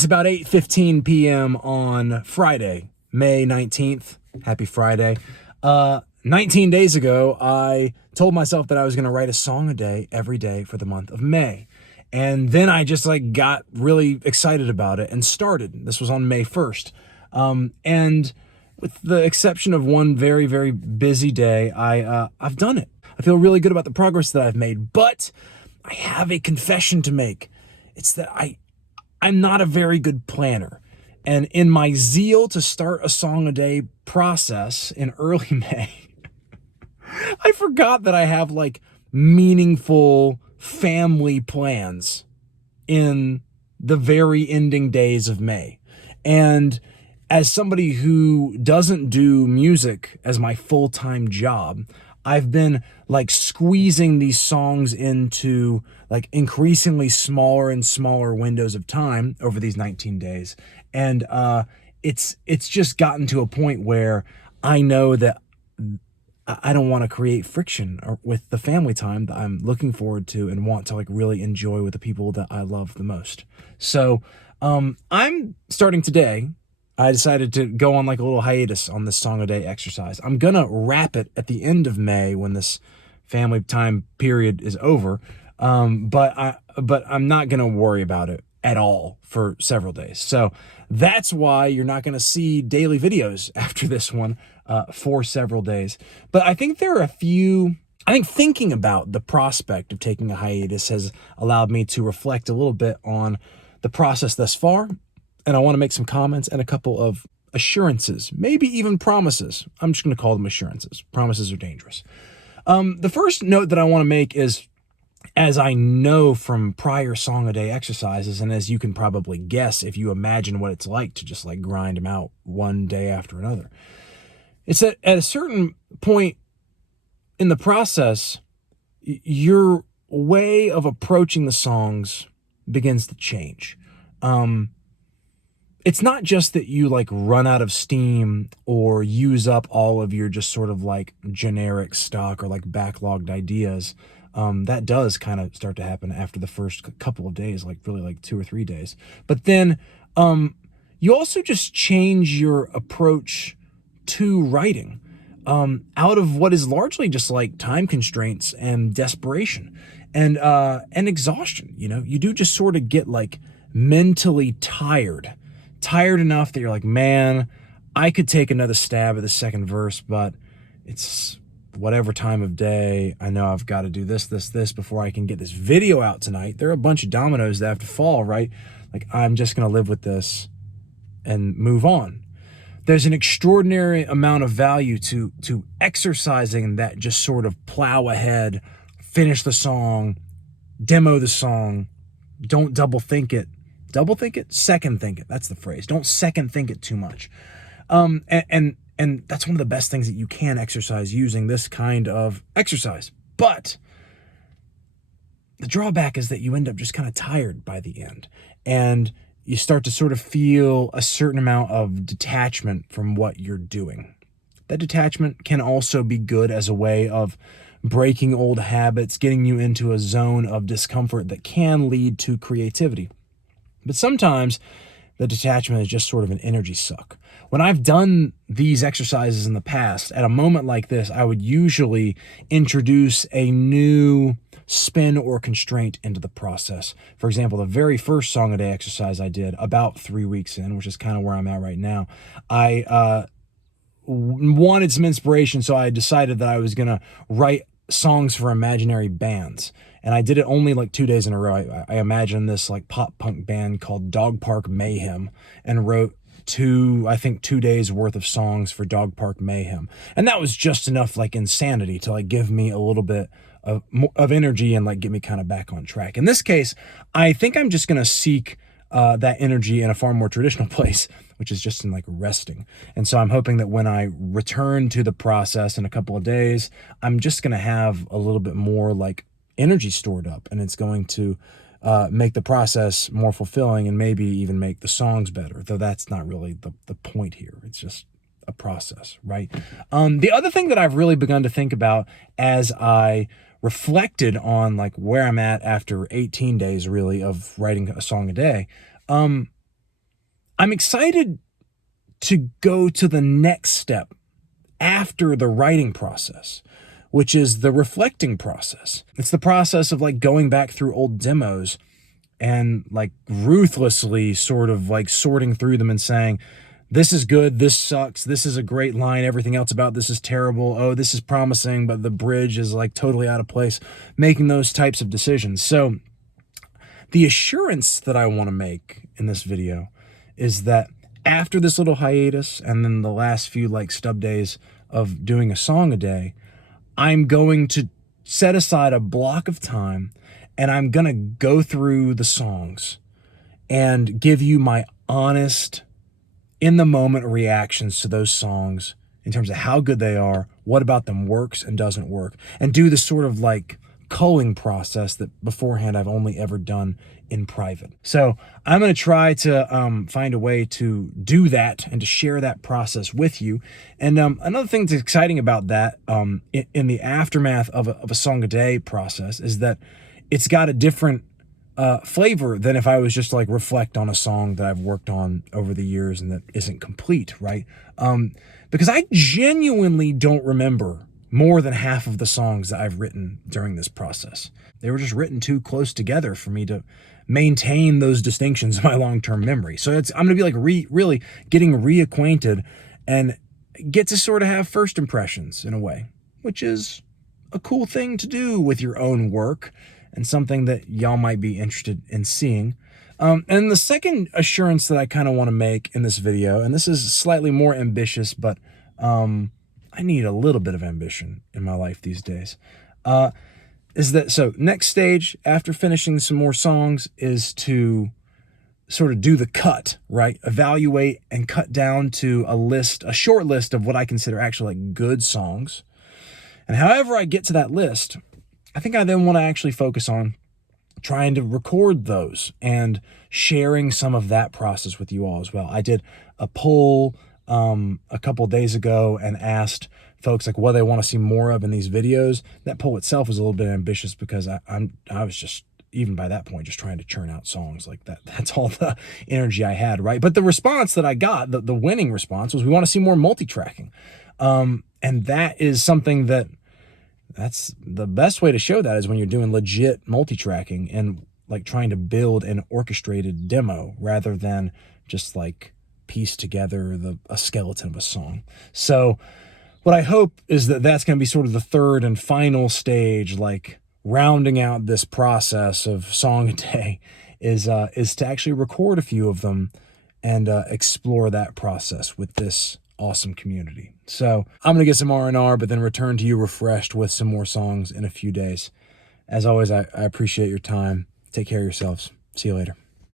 It's about 8:15 p.m. on Friday, May 19th. Happy Friday. 19 days ago, I told myself that I was going to write a song a day every day for the month of May. And then I just got really excited about it and started. This was on May 1st. And with the exception of one very, very busy day, I've done it. I feel really good about the progress that I've made, but I have a confession to make. It's that I'm not a very good planner. And in my zeal to start a song a day process in early May, I forgot that I have meaningful family plans in the very ending days of May. And as somebody who doesn't do music as my full-time job, I've been squeezing these songs into increasingly smaller and smaller windows of time over these 19 days. And it's just gotten to a point where I know that I don't want to create friction with the family time that I'm looking forward to and want to really enjoy with the people that I love the most. So I'm starting today. I decided to go on a little hiatus on this song a day exercise. I'm gonna wrap it at the end of May when this family time period is over. But I'm not gonna worry about it at all for several days. So that's why you're not gonna see daily videos after this one for several days. But I think there are I think thinking about the prospect of taking a hiatus has allowed me to reflect a little bit on the process thus far. And I want to make some comments and a couple of assurances, maybe even promises. I'm just going to call them assurances. Promises are dangerous. The first note that I want to make is, as I know from prior song a day exercises, and as you can probably guess if you imagine what it's like to just grind them out one day after another, it's that at a certain point in the process, your way of approaching the songs begins to change. It's not just that you run out of steam or use up all of your just sort of generic stock or backlogged ideas. That does kind of start to happen after the first couple of days, really 2 or 3 days. But then you also just change your approach to writing out of what is largely just time constraints and desperation and exhaustion. You do just sort of get mentally tired enough that you're man, I could take another stab at the second verse, but it's whatever time of day. I know I've got to do this before I can get this video out tonight. There are a bunch of dominoes that have to fall, right? I'm just going to live with this and move on. There's an extraordinary amount of value to exercising that just sort of plow ahead, finish the song, demo the song, don't double think it. Double think it, second think it. That's the phrase. Don't second think it too much. And that's one of the best things that you can exercise using this kind of exercise. But the drawback is that you end up just kind of tired by the end. And you start to sort of feel a certain amount of detachment from what you're doing. That detachment can also be good as a way of breaking old habits, getting you into a zone of discomfort that can lead to creativity. But sometimes the detachment is just sort of an energy suck. When I've done these exercises in the past, at a moment like this, I would usually introduce a new spin or constraint into the process. For example, the very first song a day exercise I did about 3 weeks in, which is kind of where I'm at right now, I wanted some inspiration, so I decided that I was going to write songs for imaginary bands. And I did it only 2 days in a row. I imagined this pop punk band called Dog Park Mayhem and wrote 2 days worth of songs for Dog Park Mayhem. And that was just enough insanity to give me a little bit of energy and get me kind of back on track. In this case, I think I'm just going to seek that energy in a far more traditional place, which is just in resting. And so I'm hoping that when I return to the process in a couple of days, I'm just going to have a little bit more energy stored up, and it's going to make the process more fulfilling and maybe even make the songs better, though that's not really the point here. It's just a process, right? The other thing that I've really begun to think about as I reflected on where I'm at after 18 days really of writing a song a day, I'm excited to go to the next step after the writing process, which is the reflecting process. It's the process of like going back through old demos and like ruthlessly sort of like sorting through them and saying, this is good, this sucks, this is a great line, everything else about this is terrible, oh, this is promising, but the bridge is like totally out of place, making those types of decisions. So the assurance that I want to make in this video is that after this little hiatus and then the last few like stub days of doing a song a day, I'm going to set aside a block of time and I'm going to go through the songs and give you my honest, in the moment reactions to those songs in terms of how good they are, what about them works and doesn't work, and do the sort of like culling process that beforehand I've only ever done in private. So I'm going to try to find a way to do that and to share that process with you. And another thing that's exciting about that in the aftermath of a song a day process is that it's got a different flavor than if I was just like reflect on a song that I've worked on over the years and that isn't complete, right? Because I genuinely don't remember more than half of the songs that I've written during this process. They were just written too close together for me to maintain those distinctions in my long-term memory. So I'm going to be like really getting reacquainted and get to sort of have first impressions in a way, which is a cool thing to do with your own work and something that y'all might be interested in seeing. And the second assurance that I kind of want to make in this video, and this is slightly more ambitious, but I need a little bit of ambition in my life these days, is that, so next stage after finishing some more songs is to sort of do the cut, right? Evaluate and cut down to a short list of what I consider actually like good songs. And however I get to that list, I think I then want to actually focus on trying to record those and sharing some of that process with you all as well. I did a poll a couple of days ago and asked folks like what they want to see more of in these videos. That poll itself was a little bit ambitious because I was just, even by that point, just trying to churn out songs like that. That's all the energy I had, right? But the response that I got, the winning response, was we want to see more multi-tracking. And that is something that's the best way to show that is when you're doing legit multi-tracking and like trying to build an orchestrated demo rather than just like piece together a skeleton of a song. So what I hope is that that's going to be sort of the third and final stage, like rounding out this process of song a day, is to actually record a few of them and explore that process with this awesome community. So I'm going to get some R&R, but then return to you refreshed with some more songs in a few days. As always, I appreciate your time. Take care of yourselves. See you later.